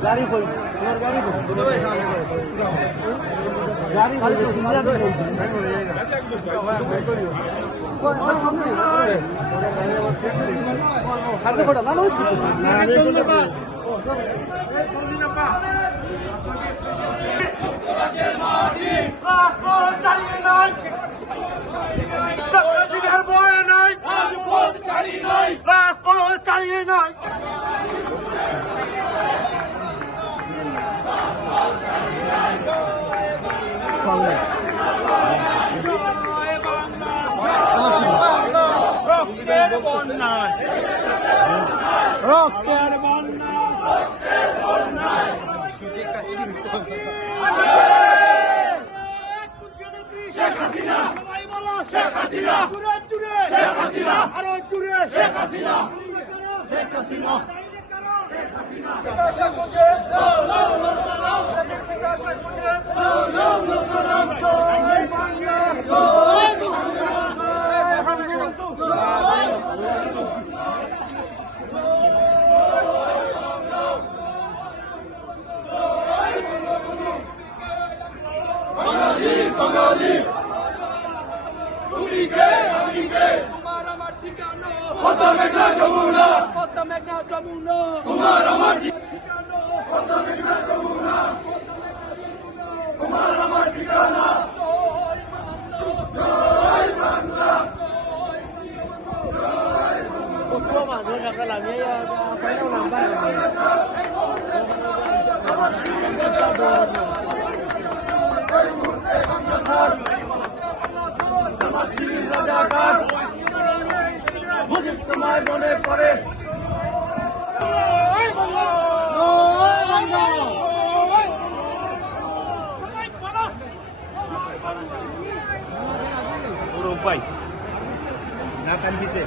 गाड़ी खोल तुम्हारी गाड़ी खोल गाड़ी खोल इंडिया में खाते कोटा ना लोच রক্তের বন্যায় রক্তের বন্যায় শেখ হাসিনা সবাই বলো শেখ হাসিনা চুরে চুরে শেখ হাসিনা আরো চুরে শেখ হাসিনা শেখ হাসিনা বাঙালি তুমি কে আমি কে তোমার আমার ঠিকানা পদ্মা মেঘনা যমুনা পদ্মা মেঘনা যমুনা তোমার আমার ঠিকানা পদ্মা মেঘনা যমুনা তোমার আমার ঠিকানা জয় Bangla Tua mana nak kalangnya ya apa yang nambah তোমায় মনে পড়ে Urupai Nakan kita